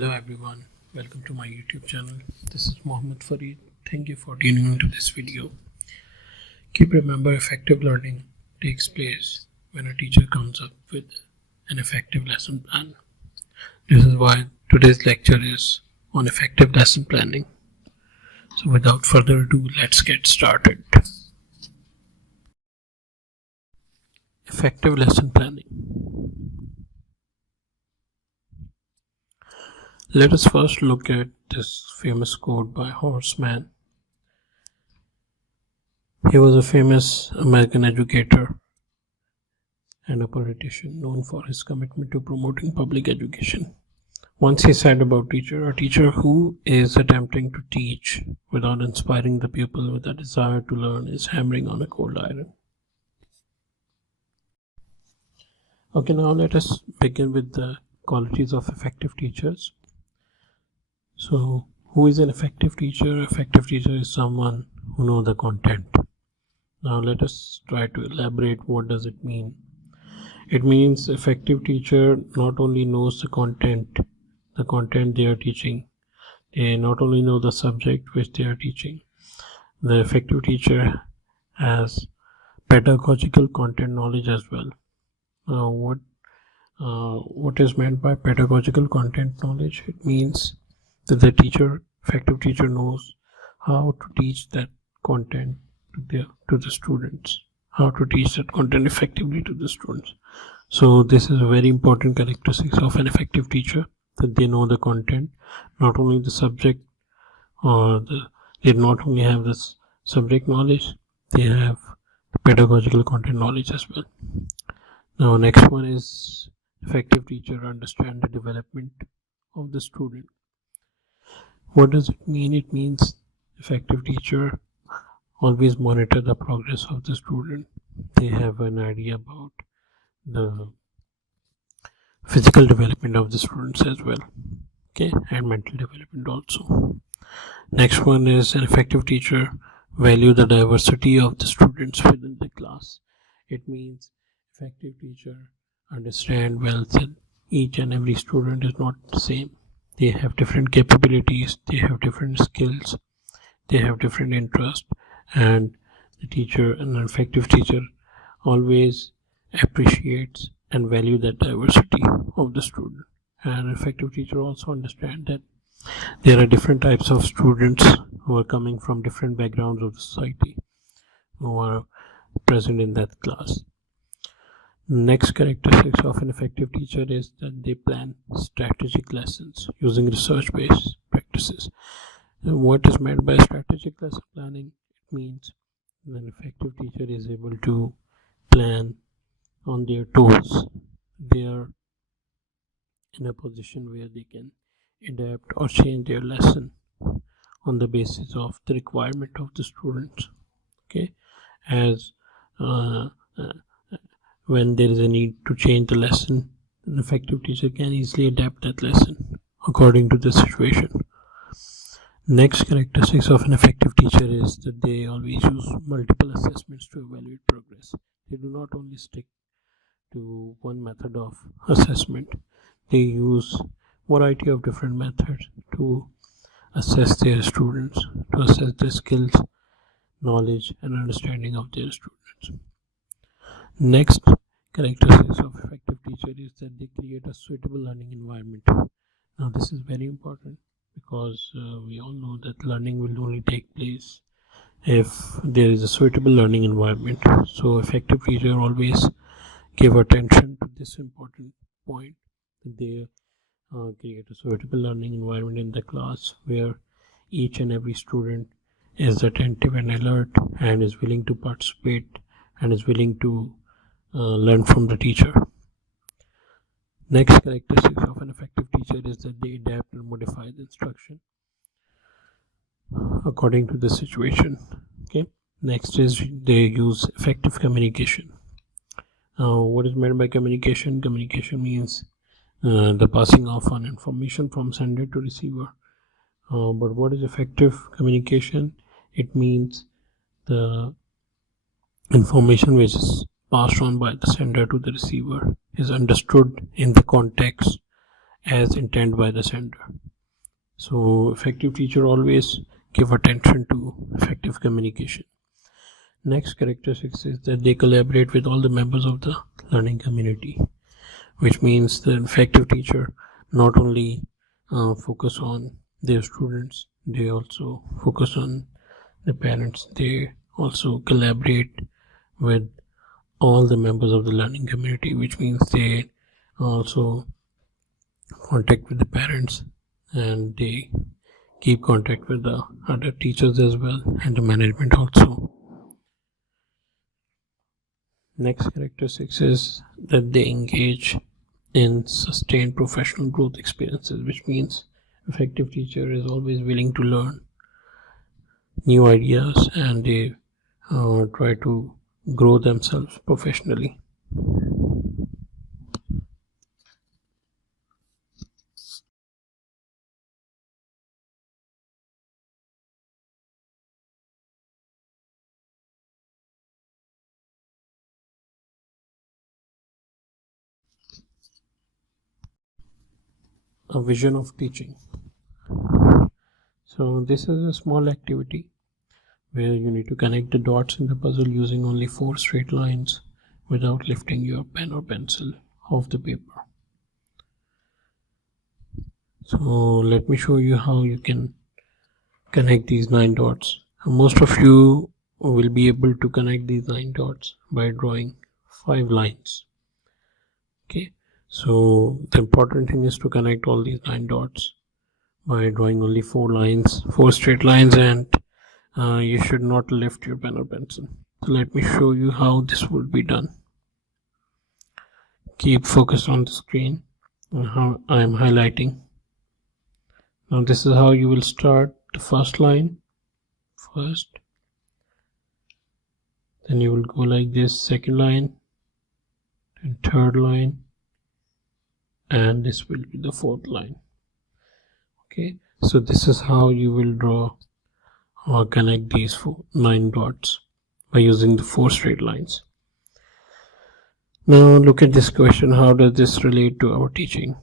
Hello everyone, welcome to my YouTube channel. This is Mohammed Fareed. Thank you for tuning into this video. Keep remember, effective learning takes place when a teacher comes up with an effective lesson plan. This is why today's lecture is on effective lesson planning. So without further ado, let's get started. Effective lesson planning. Let us first look at this famous quote by Horace Mann. He was a famous American educator and a politician known for his commitment to promoting public education. Once he said about a teacher who is attempting to teach without inspiring the pupil with a desire to learn is hammering on a cold iron. Okay, now let us begin with the qualities of effective teachers. So, who is an effective teacher? Effective teacher is someone who knows the content. Now let us try to elaborate what does it mean. It means effective teacher not only knows the content they are teaching, they not only know the subject which they are teaching. The effective teacher has pedagogical content knowledge as well. What is meant by pedagogical content knowledge? It means that the effective teacher knows how to teach that content to the students, how to teach that content effectively to the students. So this is a very important characteristic of an effective teacher, that they know the content, not only the subject, they not only have this subject knowledge, they have the pedagogical content knowledge as well. Now next one is effective teacher understand the development of the student. What does it mean? It means effective teacher always monitor the progress of the student. They have an idea about the physical development of the students as well, okay, and mental development also. Next one is an effective teacher value the diversity of the students within the class. It means effective teacher understand well that each and every student is not the same. They have different capabilities, they have different skills, they have different interests, and an effective teacher always appreciates and value that diversity of the student. And an effective teacher also understands that there are different types of students who are coming from different backgrounds of the society who are present in that class. Next characteristics of an effective teacher is that they plan strategic lessons using research-based practices. And what is meant by strategic lesson planning? It means an effective teacher is able to plan on their toes. They are in a position where they can adapt or change their lesson on the basis of the requirement of the students. Okay, as when there is a need to change the lesson, an effective teacher can easily adapt that lesson according to the situation. Next characteristics of an effective teacher is that they always use multiple assessments to evaluate progress. They do not only stick to one method of assessment, they use variety of different methods to assess their students, to assess their skills, knowledge and understanding of their students. Next characteristics of effective teacher is that they create a suitable learning environment. Now this is very important because we all know that learning will only take place if there is a suitable learning environment. So effective teacher always give attention to this important point, that they create a suitable learning environment in the class where each and every student is attentive and alert and is willing to participate and is willing to learn from the teacher. Next characteristics of an effective teacher is that they adapt and modify the instruction according to the situation. Okay. Next is they use effective communication. What is meant by communication? Communication means the passing off on information from sender to receiver. But what is effective communication? It means the information which is passed on by the sender to the receiver is understood in the context as intended by the sender. So effective teacher always give attention to effective communication. Next characteristic is that they collaborate with all the members of the learning community, which means the effective teacher not only focus on their students, they also focus on the parents. They also collaborate with all the members of the learning community, which means they also contact with the parents and they keep contact with the other teachers as well and the management also. Next characteristic is that they engage in sustained professional growth experiences, which means effective teacher is always willing to learn new ideas and they try to grow themselves professionally. A vision of teaching. So this is a small activity where you need to connect the dots in the puzzle using only 4 straight lines without lifting your pen or pencil off the paper. So let me show you how you can connect these 9 dots. Most of you will be able to connect these 9 dots by drawing 5 lines. Okay, so the important thing is to connect all these 9 dots by drawing only 4 lines, 4 straight lines, and you should not lift your pen or pencil. So let me show you how this will be done. Keep focused on the screen how I am highlighting. Now this is how you will start the first line first, then you will go like this, second line, then third line, and this will be the fourth line. Okay, so this is how you will draw or connect these 9 dots by using the 4 straight lines. Now look at this question, how does this relate to our teaching?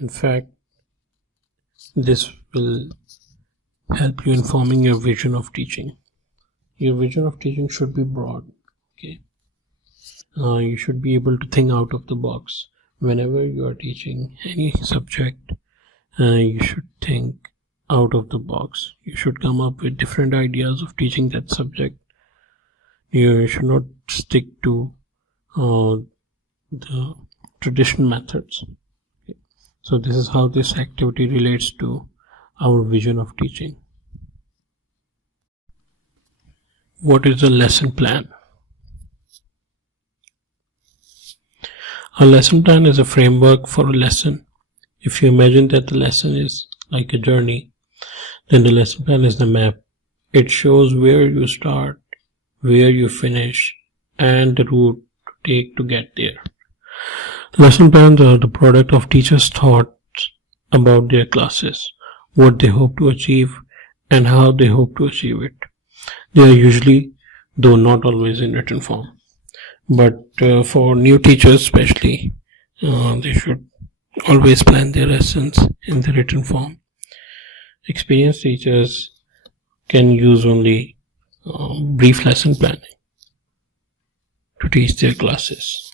In fact, this will help you in forming your vision of teaching. Your vision of teaching should be broad. Okay, you should be able to think out of the box. Whenever you are teaching any subject, you should think out of the box. You should come up with different ideas of teaching that subject. You should not stick to the traditional methods. Okay. So this is how this activity relates to our vision of teaching. What is a lesson plan? A lesson plan is a framework for a lesson. If you imagine that the lesson is like a journey, then the lesson plan is the map. It shows where you start, where you finish, and the route to take to get there. Lesson plans are the product of teachers' thoughts about their classes, what they hope to achieve, and how they hope to achieve it. They are usually, though not always, in written form. But for new teachers especially, they should always plan their lessons in the written form. Experienced teachers can use only brief lesson planning to teach their classes.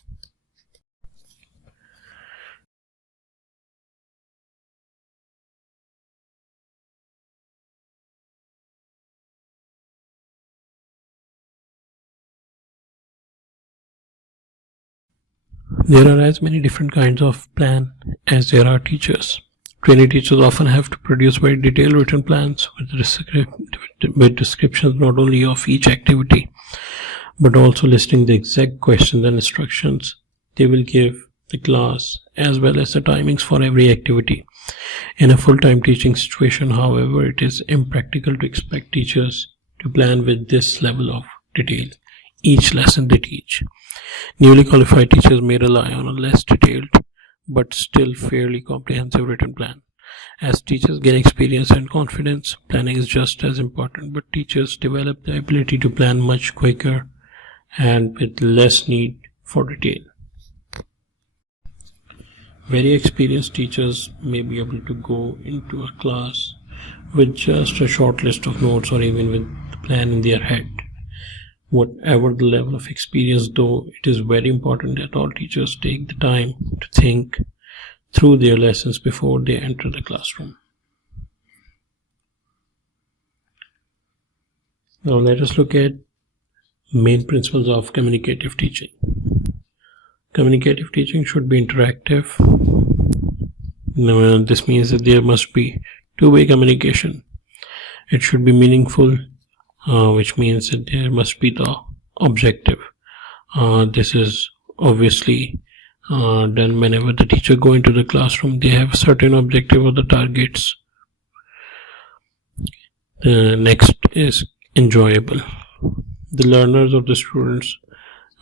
There are as many different kinds of plan as there are teachers. Trainee teachers often have to produce very detailed written plans with descriptions not only of each activity, but also listing the exact questions and instructions they will give the class, as well as the timings for every activity. In a full-time teaching situation, however, it is impractical to expect teachers to plan with this level of detail each lesson they teach. Newly qualified teachers may rely on a less detailed but still fairly comprehensive written plan. As teachers gain experience and confidence, planning is just as important, but teachers develop the ability to plan much quicker and with less need for detail. Very experienced teachers may be able to go into a class with just a short list of notes or even with the plan in their head. Whatever the level of experience, though, it is very important that all teachers take the time to think through their lessons before they enter the classroom. Now let us look at main principles of communicative teaching. Communicative teaching should be interactive. Now, this means that there must be two-way communication. It should be meaningful, which means that there must be the objective. This is obviously done whenever the teacher go into the classroom. They have a certain objective or the targets. The next is enjoyable. The learners or the students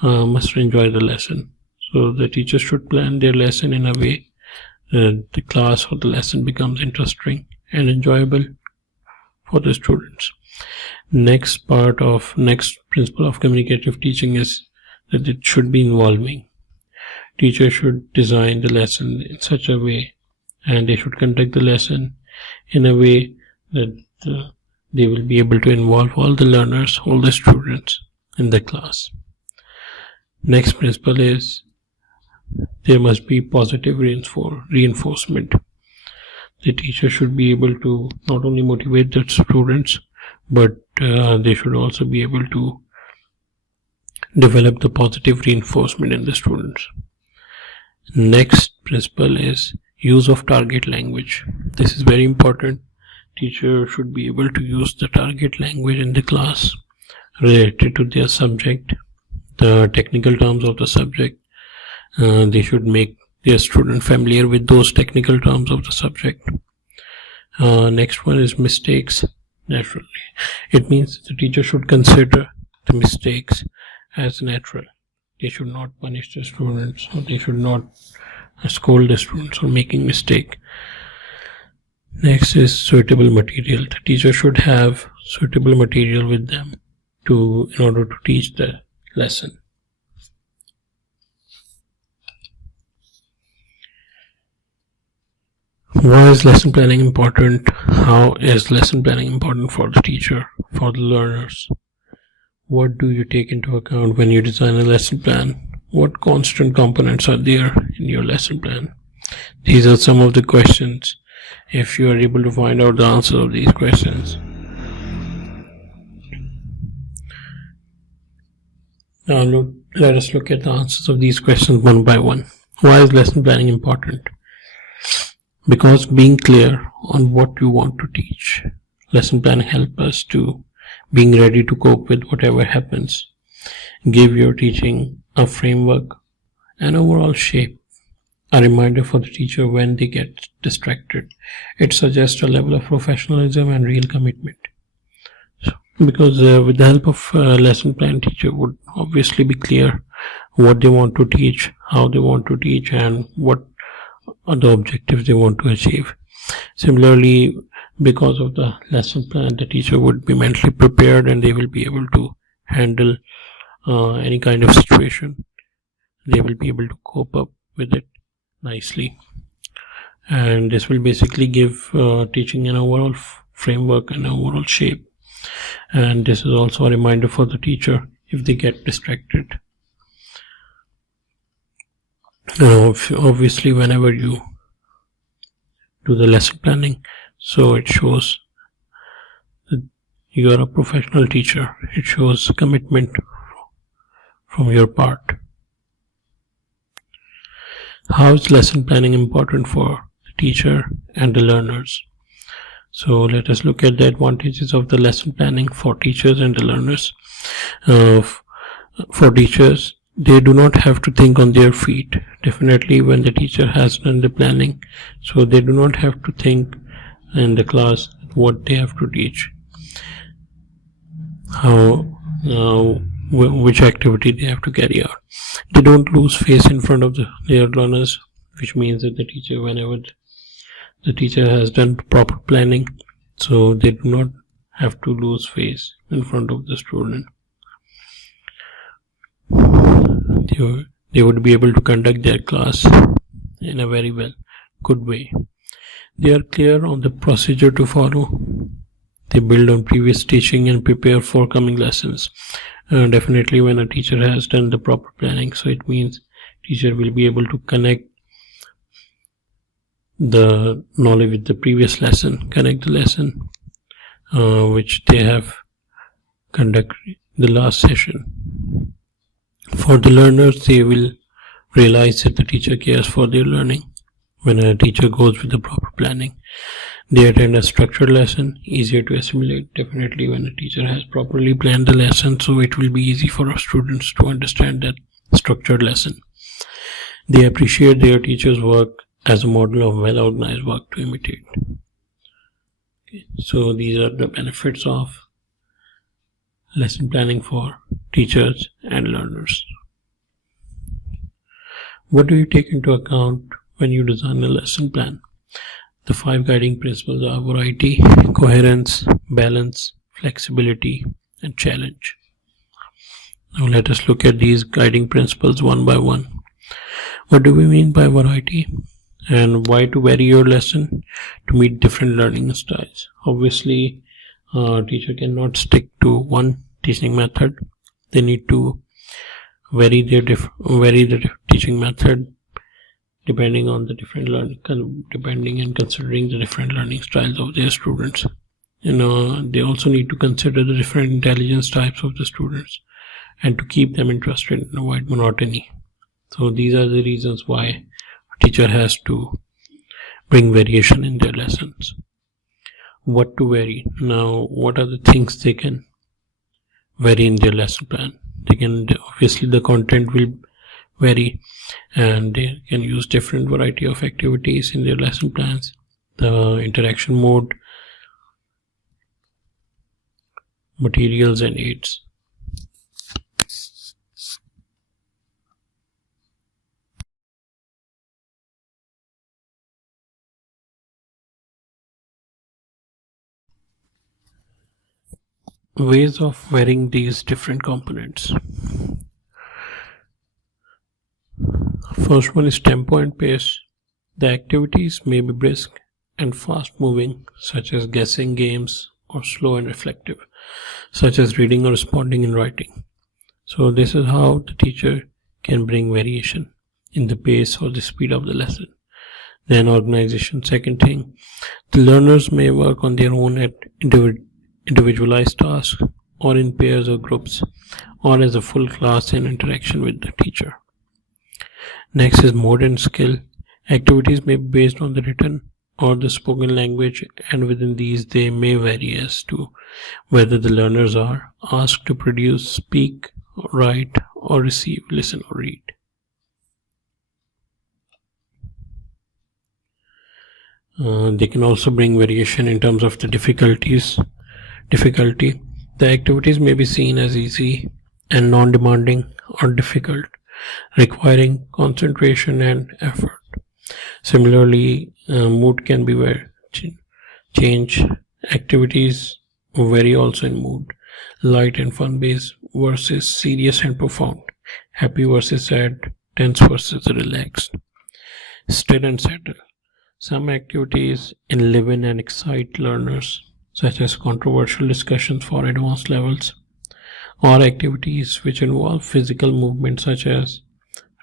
must enjoy the lesson. So the teacher should plan their lesson in a way that the class or the lesson becomes interesting and enjoyable for the students. Next principle of communicative teaching is that it should be involving. Teacher should design the lesson in such a way, and they should conduct the lesson in a way that they will be able to involve all the learners, all the students in the class. Next principle is there must be positive reinforcement. The teacher should be able to not only motivate the students, but they should also be able to develop the positive reinforcement in the students. Next principle is use of target language. This is very important. Teacher should be able to use the target language in the class related to their subject, the technical terms of the subject. They should make their student familiar with those technical terms of the subject. Next one is mistakes naturally. It means the teacher should consider the mistakes as natural. They should not punish the students, or they should not scold the students for making mistake. Next is suitable material. The teacher should have suitable material with them in order to teach the lesson. Why is lesson planning important? How is lesson planning important for the teacher, for the learners? What do you take into account when you design a lesson plan? What constant components are there in your lesson plan? These are some of the questions. If you are able to find out the answer of these questions, now let us look at the answers of these questions one by one. Why is lesson planning important? Because being clear on what you want to teach. Lesson plan help us to being ready to cope with whatever happens. Give your teaching a framework and overall shape. A reminder for the teacher when they get distracted. It suggests a level of professionalism and real commitment. Because with the help of lesson plan, teacher would obviously be clear what they want to teach, how they want to teach, and what are the objectives they want to achieve. Similarly, because of the lesson plan, the teacher would be mentally prepared and they will be able to handle any kind of situation. They will be able to cope up with it nicely, and this will basically give teaching an overall framework and overall shape. And this is also a reminder for the teacher if they get distracted. Obviously, whenever you do the lesson planning, so it shows that you are a professional teacher. It shows commitment from your part. How is lesson planning important for the teacher and the learners? So let us look at the advantages of the lesson planning for teachers and the learners. For teachers, they do not have to think on their feet. Definitely when the teacher has done the planning, so they do not have to think in the class what they have to teach, which activity they have to carry out. They don't lose face in front of their learners, which means that the teacher, whenever the teacher has done proper planning, so they do not have to lose face in front of the student. They would be able to conduct their class in a very good way. They are clear on the procedure to follow. They build on previous teaching and prepare for coming lessons. Definitely when a teacher has done the proper planning, so it means teacher will be able to connect the knowledge with the previous lesson, connect the lesson which they have conducted the last session. For the learners, they will realize that the teacher cares for their learning. When a teacher goes with the proper planning, they attend a structured lesson, easier to assimilate. Definitely when a teacher has properly planned the lesson, so it will be easy for our students to understand that structured lesson. They appreciate their teacher's work as a model of well-organized work to imitate. Okay, so these are the benefits of lesson planning for teachers and learners. What do you take into account when you design a lesson plan? The 5 guiding principles are variety, coherence, balance, flexibility, and challenge. Now let us look at these guiding principles one by one. What do we mean by variety? And why to vary your lesson? To meet different learning styles. Obviously, a teacher cannot stick to one teaching method. They need to vary the teaching method depending on the different depending and considering the different learning styles of their students. They also need to consider the different intelligence types of the students and to keep them interested and avoid monotony. So these are the reasons why a teacher has to bring variation in their lessons. What to vary? Now, what are the things they can vary in their lesson plan? Obviously the content will vary and they can use different variety of activities in their lesson plans. The interaction mode, materials and aids. Ways of varying these different components. First one is tempo and pace. The activities may be brisk and fast moving, such as guessing games, or slow and reflective, such as reading or responding in writing. So this is how the teacher can bring variation in the pace or the speed of the lesson. Then organization. Second thing, the learners may work on their own at individualized tasks or in pairs or groups or as a full class in interaction with the teacher. Next is mode and skill. Activities may be based on the written or the spoken language, and within these they may vary as to whether the learners are asked to produce, speak, write, or receive, listen, or read. They can also bring variation in terms of the difficulty. The activities may be seen as easy and non-demanding or difficult, requiring concentration and effort. Similarly, mood can be change. Activities vary also in mood. Light and fun-based versus serious and profound. Happy versus sad. Tense versus relaxed. Stir and settle. Some activities enliven and excite learners, such as controversial discussions for advanced levels, or activities which involve physical movement, such as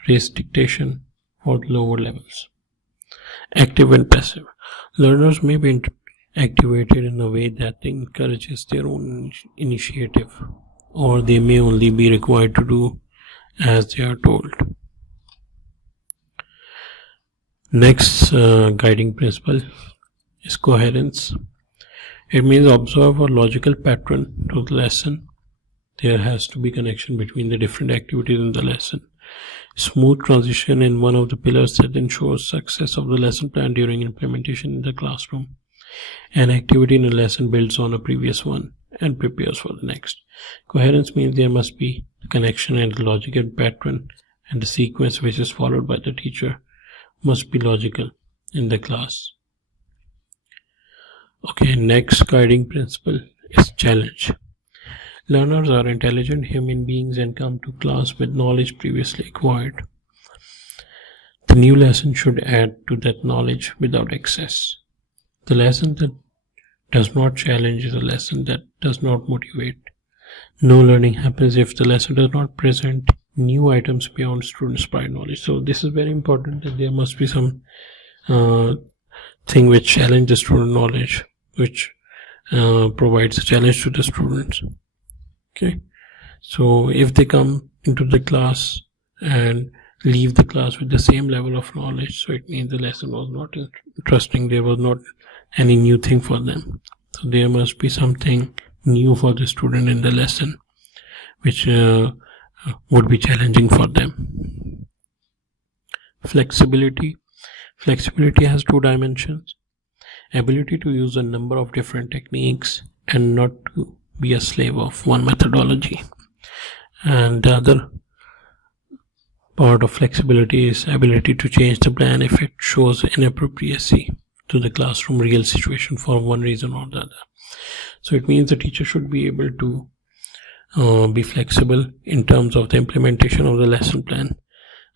race dictation for lower levels. Active and passive. Learners may be activated in a way that encourages their own initiative, or they may only be required to do as they are told. Next guiding principle is coherence. It means observe a logical pattern to the lesson. There has to be connection between the different activities in the lesson. Smooth transition in one of the pillars that ensures success of the lesson plan during implementation in the classroom. An activity in a lesson builds on a previous one and prepares for the next. Coherence means there must be a connection and a logical pattern, and the sequence which is followed by the teacher must be logical in the class. Okay, next guiding principle is challenge. Learners are intelligent human beings and come to class with knowledge previously acquired. The new lesson should add to that knowledge without excess. The lesson that does not challenge is a lesson that does not motivate. No learning happens if the lesson does not present new items beyond students' prior knowledge. So this is very important, that there must be some thing which challenge the student knowledge, which provides a challenge to the students. Okay, so if they come into the class and leave the class with the same level of knowledge, so it means the lesson was not interesting, there was not any new thing for them. So there must be something new for the student in the lesson which would be challenging for them. Flexibility has two dimensions: ability to use a number of different techniques and not to be a slave of one methodology. And the other part of flexibility is ability to change the plan if it shows inappropriacy to the classroom real situation for one reason or the other. So it means the teacher should be able to be flexible in terms of the implementation of the lesson plan.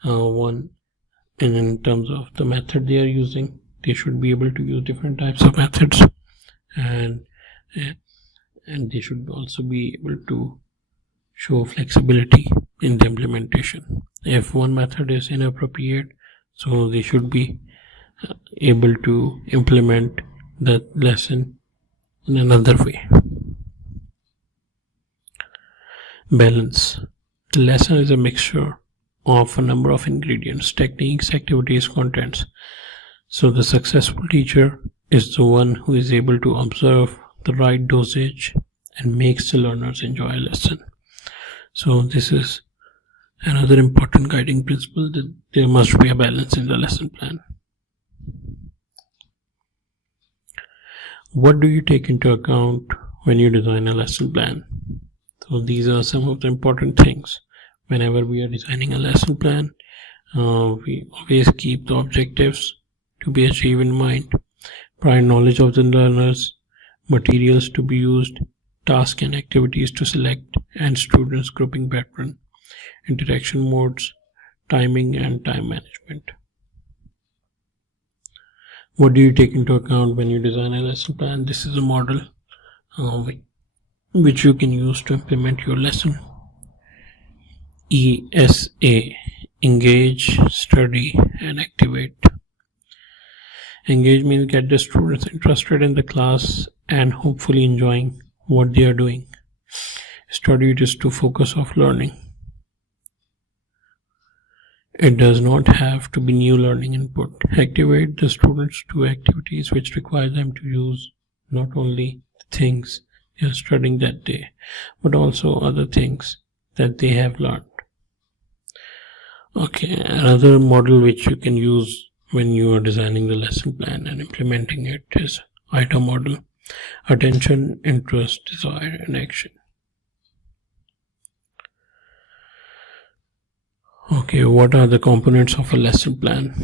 And in terms of the method they are using, they should be able to use different types of methods, and they should also be able to show flexibility in the implementation. If one method is inappropriate, so they should be able to implement the lesson in another way. Balance. The lesson is a mixture of a number of ingredients, techniques, activities, contents. So the successful teacher is the one who is able to observe the right dosage and makes the learners enjoy a lesson. So this is another important guiding principle, that there must be a balance in the lesson plan. What do you take into account when you design a lesson plan? So these are some of the important things. Whenever we are designing a lesson plan, we always keep the objectives to be achieved in mind, prior knowledge of the learners, materials to be used, tasks and activities to select, and students grouping pattern, interaction modes, timing and time management. What do you take into account when you design a lesson plan? This is a model which you can use to implement your lesson. ESA: engage, study, and activate. Engage means get the students interested in the class and hopefully enjoying what they are doing. Study is to focus of learning. It does not have to be new learning input. Activate the students to activities which require them to use not only the things they are studying that day, but also other things that they have learned. Okay, another model which you can use when you are designing the lesson plan and implementing it is ITA model: attention, interest, desire, and action. Okay, what are the components of a lesson plan?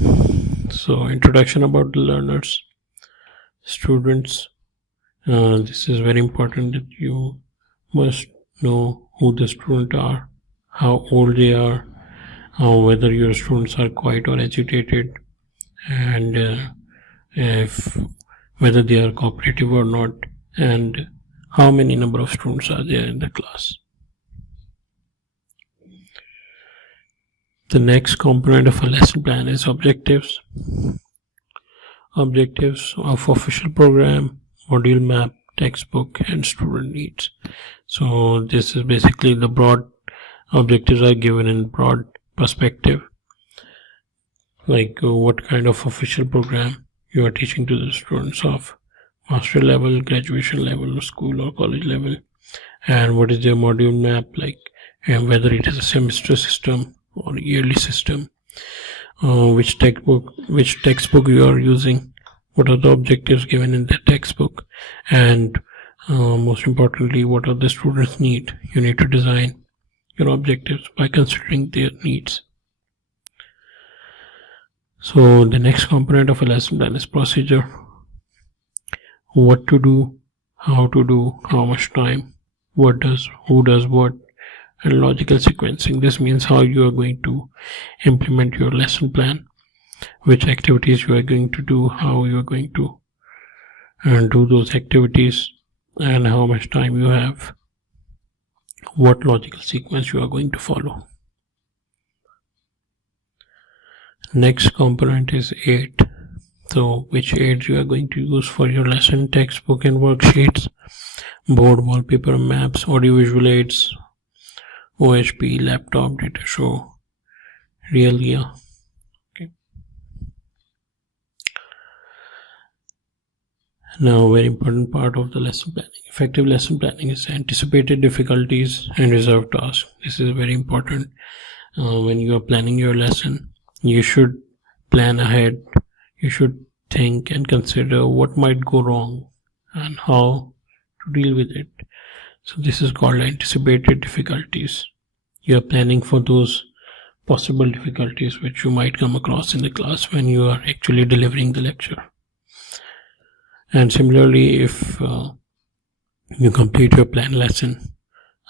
So, introduction about the learners, students. This is very important, that you must know who the students are, how old they are, whether your students are quiet or agitated, and whether they are cooperative or not, and how many number of students are there in the class. The next component of a lesson plan is objectives. Objectives of official program, module map, textbook, and student needs. So this is basically the broad objectives are given in broad perspective, like what kind of official program you are teaching to the students of master level, graduation level, school or college level, and what is their module map like, and whether it is a semester system or yearly system, which textbook you are using, what are the objectives given in that textbook, and most importantly, what are the students' need. You need to design your objectives by considering their needs. So the next component of a lesson plan is procedure. What to do, how to do, how much time, what does, who does what, and logical sequencing. This means how you are going to implement your lesson plan which activities you are going to do, how you are going to do those activities, and how much time you have, what logical sequence you are going to follow. Next component is aid. So which aids you are going to use for your lesson: textbook and worksheets, board, wallpaper, maps, audiovisual aids, OHP, laptop, data show, Realia. Okay. Now, very important part of the lesson planning. Effective lesson planning is anticipated difficulties and reserved tasks. This is very important. When you are planning your lesson, you should plan ahead. You should think and consider what might go wrong and how to deal with it. So this is called anticipated difficulties. You are planning for those possible difficulties which you might come across in the class when you are actually delivering the lecture. And similarly, if you complete your planned lesson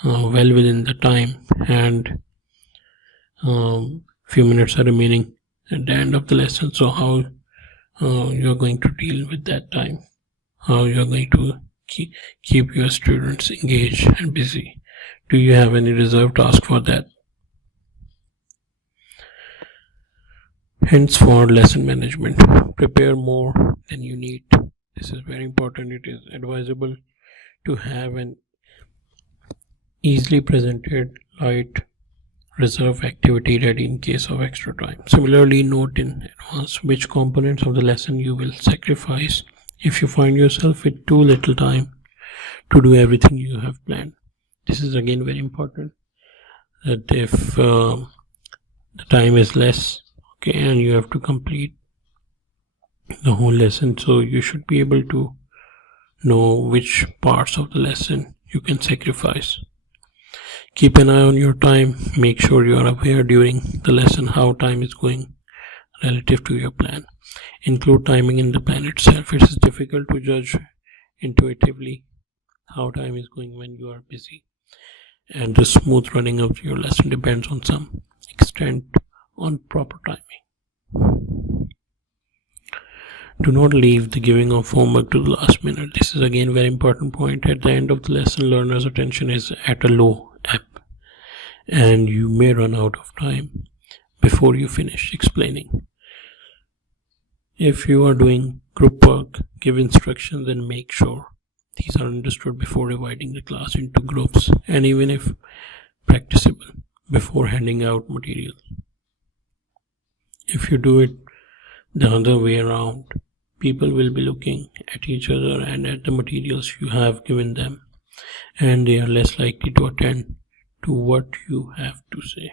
well within the time, and few minutes are remaining at the end of the lesson, so how you're going to deal with that time, how you're going to keep your students engaged and busy. Do you have any reserved task for that? Hints for lesson management: prepare more than you need. This is very important. It is advisable to have an easily presented light reserve activity ready in case of extra time. Similarly, note in advance which components of the lesson you will sacrifice if you find yourself with too little time to do everything you have planned. This is again very important, that if the time is less, okay, and you have to complete the whole lesson, so you should be able to know which parts of the lesson you can sacrifice. Keep an eye on your time. Make sure you are aware during the lesson how time is going relative to your plan. Include timing in the plan itself. It is difficult to judge intuitively how time is going when you are busy, and the smooth running of your lesson depends on some extent on proper timing. Do not leave the giving of homework to the last minute. This is again a very important point. At the end of the lesson, learner's attention is at a low ebb, and you may run out of time before you finish explaining. If you are doing group work, give instructions and make sure these are understood before dividing the class into groups, and even if practicable, before handing out material. If you do it the other way around, people will be looking at each other and at the materials you have given them, and they are less likely to attend to what you have to say.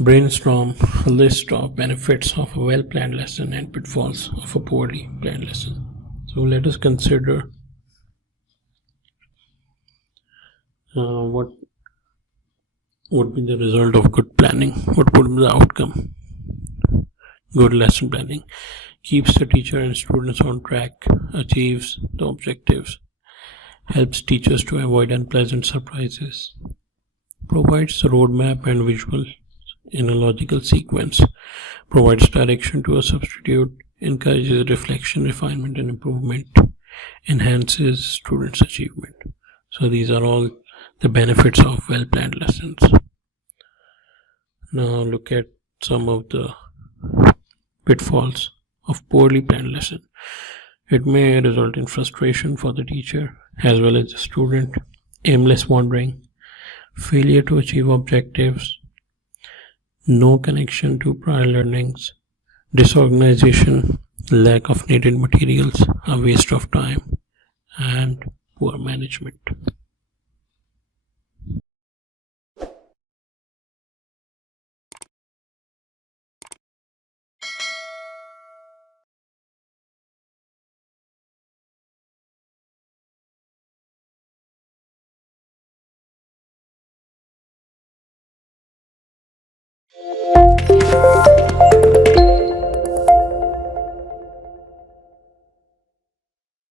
Brainstorm a list of benefits of a well-planned lesson and pitfalls of a poorly planned lesson. So let us consider what would be the result of good planning. What would be the outcome? Good lesson planning keeps the teacher and students on track, achieves the objectives, helps teachers to avoid unpleasant surprises, provides the roadmap and visual in a logical sequence, provides direction to a substitute, encourages reflection, refinement, and improvement, enhances students' achievement. So these are all the benefits of well-planned lessons. Now look at some of the pitfalls of poorly planned lesson. It may result in frustration for the teacher as well as the student, aimless wandering, failure to achieve objectives, no connection to prior learnings, disorganization, lack of needed materials, a waste of time, and poor management.